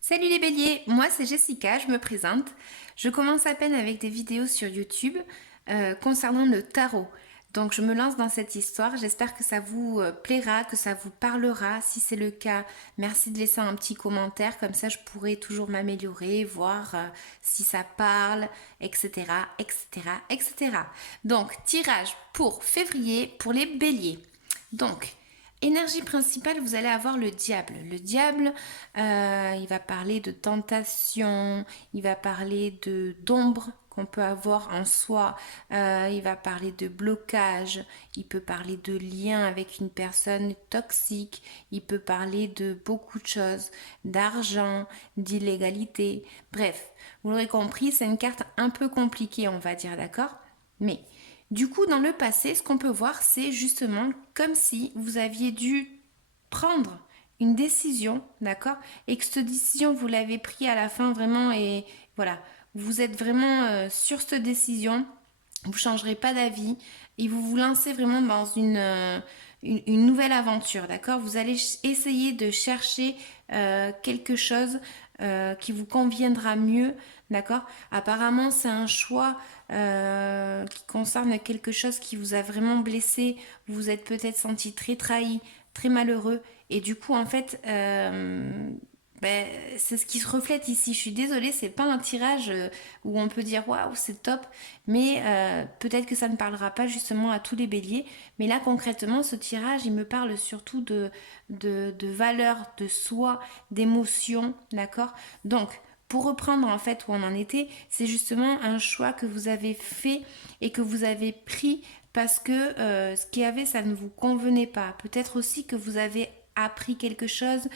Salut les béliers, moi c'est Jessica, je me présente. Je commence à peine avec des vidéos sur YouTube concernant le tarot. Donc je me lance dans cette histoire, j'espère que ça vous plaira, que ça vous parlera. Si c'est le cas, merci de laisser un petit commentaire, comme ça je pourrai toujours m'améliorer, voir si ça parle, etc., etc., etc. Donc tirage pour février pour les béliers. Donc, énergie principale, vous allez avoir le diable. Le diable, il va parler de tentation, il va parler d'ombre qu'on peut avoir en soi, il va parler de blocage, il peut parler de lien avec une personne toxique, il peut parler de beaucoup de choses, d'argent, d'illégalité. Bref, vous l'aurez compris, c'est une carte un peu compliquée, on va dire, d'accord? Mais du coup, dans le passé, ce qu'on peut voir, c'est justement comme si vous aviez dû prendre une décision, d'accord? Et que cette décision, vous l'avez prise à la fin vraiment et voilà, vous êtes vraiment sur cette décision, vous ne changerez pas d'avis et vous vous lancez vraiment dans une nouvelle aventure, d'accord? Vous allez essayer de chercher quelque chose qui vous conviendra mieux, d'accord? Apparemment, c'est un choix qui concerne quelque chose qui vous a vraiment blessé, vous vous êtes peut-être senti très trahi, très malheureux, et du coup, en fait, ben, c'est ce qui se reflète ici. Je suis désolée, c'est pas un tirage où on peut dire waouh, c'est top, mais peut-être que ça ne parlera pas justement à tous les béliers. Mais là, concrètement, ce tirage, il me parle surtout de valeurs, de soi, d'émotions, d'accord? Donc, pour reprendre en fait où on en était, c'est justement un choix que vous avez fait et que vous avez pris parce que ce qu'il y avait, ça ne vous convenait pas. Peut-être aussi que vous avez appris quelque chose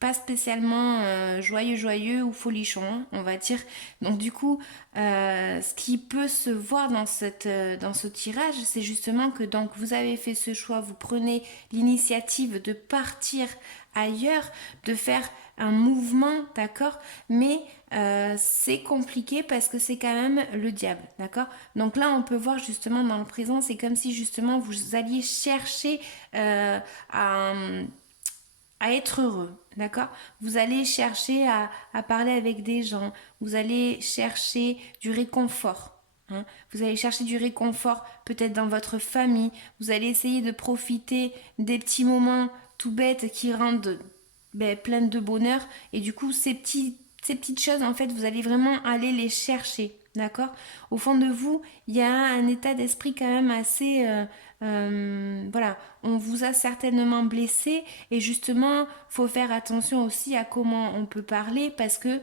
pas spécialement joyeux ou folichon, hein, on va dire. Donc du coup, ce qui peut se voir dans ce tirage, c'est justement que donc vous avez fait ce choix, vous prenez l'initiative de partir ailleurs, de faire un mouvement, d'accord, mais c'est compliqué parce que c'est quand même le diable, d'accord. Donc là, on peut voir justement dans le présent, c'est comme si justement vous alliez chercher à être heureux, d'accord? Vous allez chercher à parler avec des gens, vous allez chercher du réconfort. Hein. Vous allez chercher du réconfort peut-être dans votre famille, vous allez essayer de profiter des petits moments tout bêtes qui rendent plein de bonheur et du coup ces petites choses en fait vous allez vraiment aller les chercher, d'accord? Au fond de vous il y a un état d'esprit quand même assez voilà, on vous a certainement blessé et justement faut faire attention aussi à comment on peut parler parce que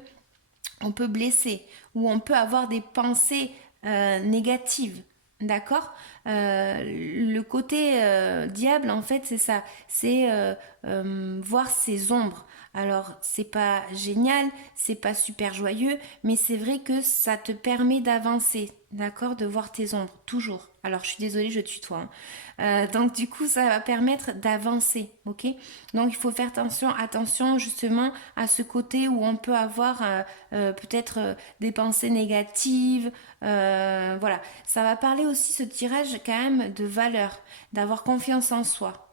on peut blesser ou on peut avoir des pensées négatives. D'accord. Le côté diable, en fait, c'est ça. C'est voir ses ombres. Alors, c'est pas génial, c'est pas super joyeux, mais c'est vrai que ça te permet d'avancer, d'accord, de voir tes ombres, toujours. Alors, je suis désolée, je tutoie. Hein. Donc, du coup, ça va permettre d'avancer, ok. Donc, il faut faire attention justement à ce côté où on peut avoir peut-être des pensées négatives. Voilà, ça va parler aussi ce tirage quand même de valeur, d'avoir confiance en soi.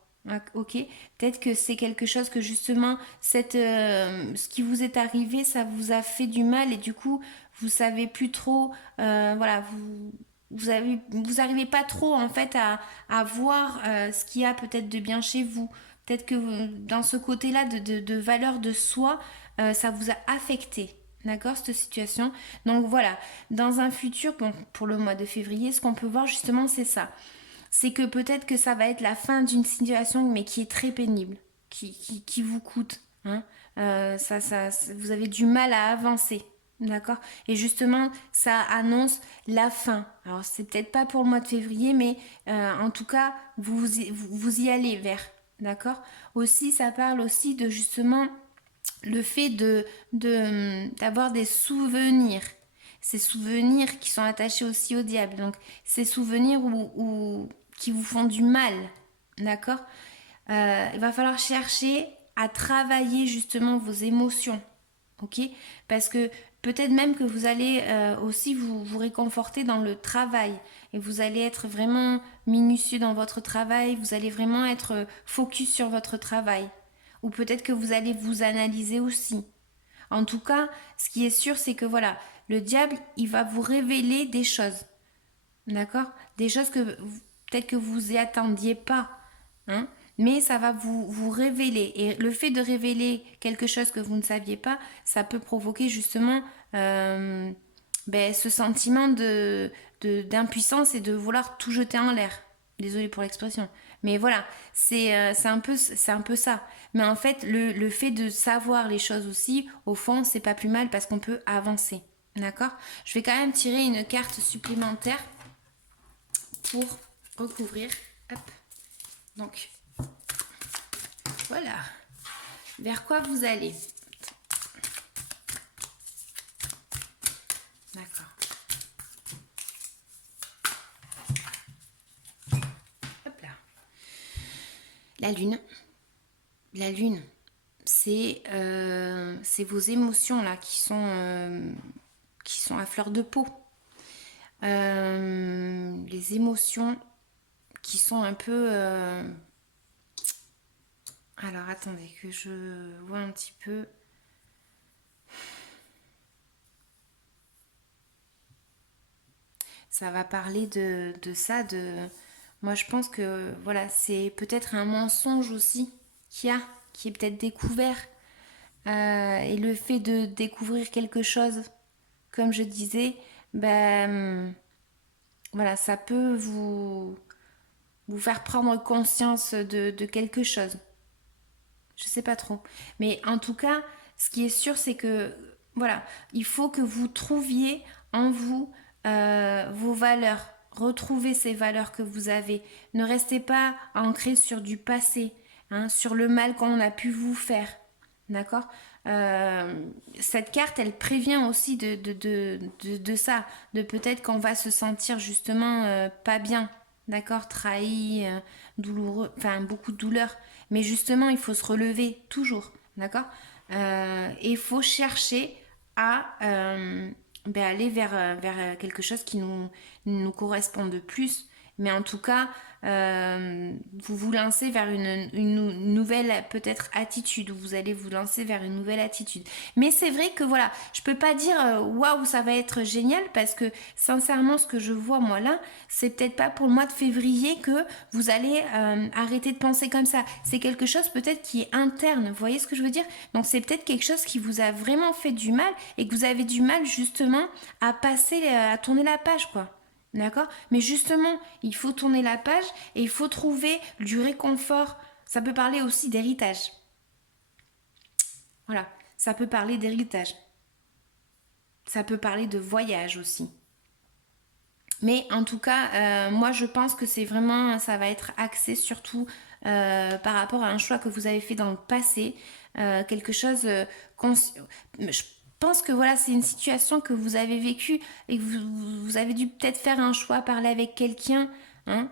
Ok, peut-être que c'est quelque chose que justement ce qui vous est arrivé, ça vous a fait du mal et du coup vous savez plus trop, voilà, vous arrivez pas trop en fait à voir ce qu'il y a peut-être de bien chez vous. Peut-être que dans ce côté-là de valeur de soi, ça vous a affecté. D'accord, cette situation. Donc voilà, dans un futur, bon, pour le mois de février, ce qu'on peut voir justement, c'est ça. C'est que peut-être que ça va être la fin d'une situation, mais qui est très pénible, qui vous coûte. Hein. Vous avez du mal à avancer. D'accord. Et justement, ça annonce la fin. Alors, c'est peut-être pas pour le mois de février, mais en tout cas, vous y allez vers. D'accord. Aussi, ça parle aussi de justement le fait d'avoir des souvenirs. Ces souvenirs qui sont attachés aussi au diable. Donc, ces souvenirs qui vous font du mal. D'accord. Il va falloir chercher à travailler justement vos émotions. Ok. Parce que peut-être même que vous allez aussi vous réconforter dans le travail. Et vous allez être vraiment minutieux dans votre travail. Vous allez vraiment être focus sur votre travail. Ou peut-être que vous allez vous analyser aussi. En tout cas, ce qui est sûr, c'est que voilà, le diable, il va vous révéler des choses. D'accord? Des choses que peut-être que vous y attendiez pas. Hein? Mais ça va vous révéler. Et le fait de révéler quelque chose que vous ne saviez pas, ça peut provoquer justement ce sentiment d'impuissance et de vouloir tout jeter en l'air. Désolée pour l'expression. Mais voilà, c'est un peu ça. Mais en fait, le fait de savoir les choses aussi, au fond, c'est pas plus mal parce qu'on peut avancer. D'accord? Je vais quand même tirer une carte supplémentaire pour recouvrir. Hop. Donc, voilà. Vers quoi vous allez? D'accord. Hop là. La lune. La lune, c'est vos émotions là qui sont à fleur de peau. Les émotions qui sont un peu... Alors attendez que je vois un petit peu. Ça va parler de ça, Moi je pense que voilà, c'est peut-être un mensonge aussi qui est peut-être découvert. Et le fait de découvrir quelque chose, comme je disais, voilà, ça peut vous faire prendre conscience de quelque chose. Je sais pas trop. Mais en tout cas, ce qui est sûr, c'est que voilà, il faut que vous trouviez en vous vos valeurs. Retrouvez ces valeurs que vous avez. Ne restez pas ancré sur du passé, hein, sur le mal qu'on a pu vous faire. D'accord? Cette carte, elle prévient aussi de ça, de peut-être qu'on va se sentir justement pas bien, d'accord? Trahi, douloureux, enfin beaucoup de douleur. Mais justement, il faut se relever toujours, d'accord? Et il faut chercher à aller vers quelque chose qui nous correspond de plus. Mais en tout cas, vous vous lancez vers une nouvelle peut-être attitude, ou vous allez vous lancer vers une nouvelle attitude. Mais c'est vrai que voilà, je peux pas dire waouh, ça va être génial, parce que sincèrement, ce que je vois moi là, c'est peut-être pas pour le mois de février que vous allez arrêter de penser comme ça. C'est quelque chose peut-être qui est interne, vous voyez ce que je veux dire? Donc c'est peut-être quelque chose qui vous a vraiment fait du mal et que vous avez du mal justement à à tourner la page, quoi. D'accord? Mais justement, il faut tourner la page et il faut trouver du réconfort. Ça peut parler aussi d'héritage. Voilà, ça peut parler d'héritage. Ça peut parler de voyage aussi. Mais en tout cas, moi je pense que ça va être axé surtout par rapport à un choix que vous avez fait dans le passé. Quelque chose... je pense que voilà, c'est une situation que vous avez vécue et que vous avez dû peut-être faire un choix, parler avec quelqu'un. Hein,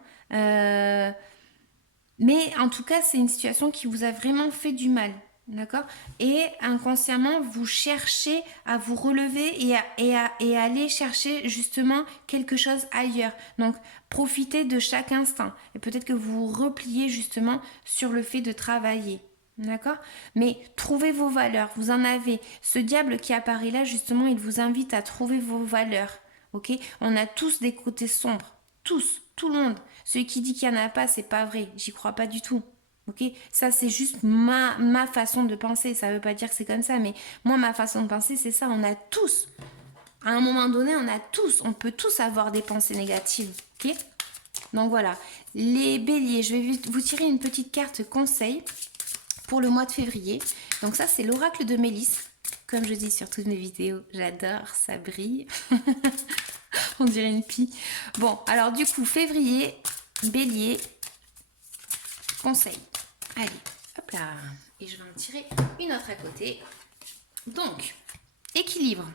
mais en tout cas, c'est une situation qui vous a vraiment fait du mal. D'accord? Et inconsciemment, vous cherchez à vous relever et à aller chercher justement quelque chose ailleurs. Donc, profitez de chaque instant. Et peut-être que vous vous repliez justement sur le fait de travailler. D'accord? Mais trouvez vos valeurs. Vous en avez. Ce diable qui apparaît là, justement, il vous invite à trouver vos valeurs. Ok? On a tous des côtés sombres. Tous. Tout le monde. Celui qui dit qu'il n'y en a pas, c'est pas vrai. J'y crois pas du tout. Ok, ça c'est juste ma façon de penser. Ça veut pas dire que c'est comme ça, mais moi ma façon de penser c'est ça. On a tous, à un moment donné, on peut tous avoir des pensées négatives. Ok, donc voilà. Les béliers, je vais vous tirer une petite carte conseil pour le mois de février. Donc ça c'est l'oracle de Mélisse. Comme je dis sur toutes mes vidéos, j'adore, ça brille. On dirait une pie. Bon, alors du coup, février, bélier, conseil. Allez, hop là. Et je vais en tirer une autre à côté. Donc, équilibre.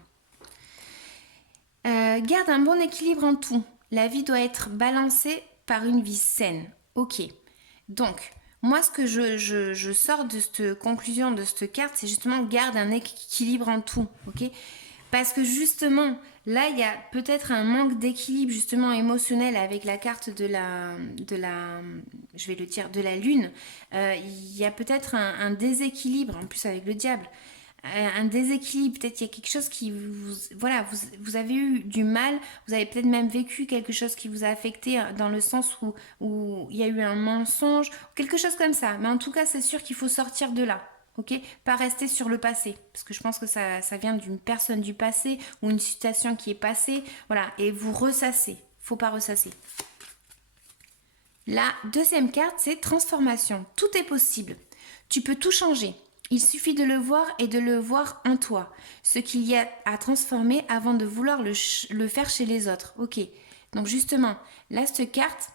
Garde un bon équilibre en tout. La vie doit être balancée par une vie saine. Ok. Donc, moi, ce que je sors de cette conclusion, de cette carte, c'est justement garde un équilibre en tout. Ok. Parce que justement, là, il y a peut-être un manque d'équilibre justement émotionnel avec la carte je vais le dire, de la lune. Il y a peut-être un déséquilibre, en plus avec le diable. Un déséquilibre, peut-être il y a quelque chose qui vous... Voilà, vous avez eu du mal, vous avez peut-être même vécu quelque chose qui vous a affecté dans le sens où il y a eu un mensonge, quelque chose comme ça. Mais en tout cas, c'est sûr qu'il faut sortir de là. Ok, pas rester sur le passé, parce que je pense que ça vient d'une personne du passé ou une situation qui est passée, voilà, et vous ressassez, faut pas ressasser. La deuxième carte, c'est transformation. Tout est possible. Tu peux tout changer. Il suffit de le voir et de le voir en toi. Ce qu'il y a à transformer avant de vouloir le faire chez les autres. Ok. Donc justement, là, cette carte,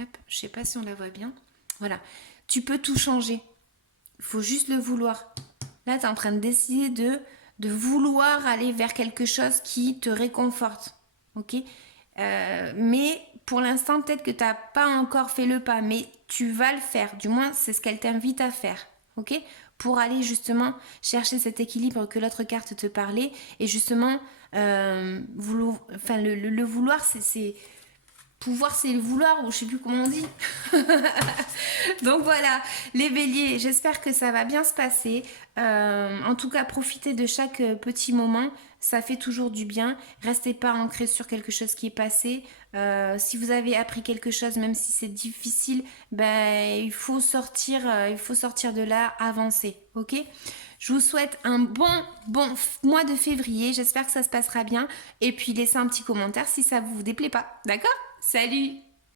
hop, je sais pas si on la voit bien. Voilà. Tu peux tout changer. Il faut juste le vouloir. Là, tu es en train de décider de vouloir aller vers quelque chose qui te réconforte. Ok. Mais pour l'instant, peut-être que tu n'as pas encore fait le pas, mais tu vas le faire. Du moins, c'est ce qu'elle t'invite à faire. Ok. Pour aller justement chercher cet équilibre que l'autre carte te parlait. Et justement, le vouloir, c'est pouvoir, c'est le vouloir, ou je sais plus comment on dit. Donc voilà, les béliers, j'espère que ça va bien se passer. En tout cas, profitez de chaque petit moment, ça fait toujours du bien. Restez pas ancrés sur quelque chose qui est passé. Si vous avez appris quelque chose, même si c'est difficile, ben, il faut sortir de là, avancer, ok? Je vous souhaite un bon mois de février. J'espère que ça se passera bien. Et puis laissez un petit commentaire si ça vous déplaît pas. D'accord? Salut!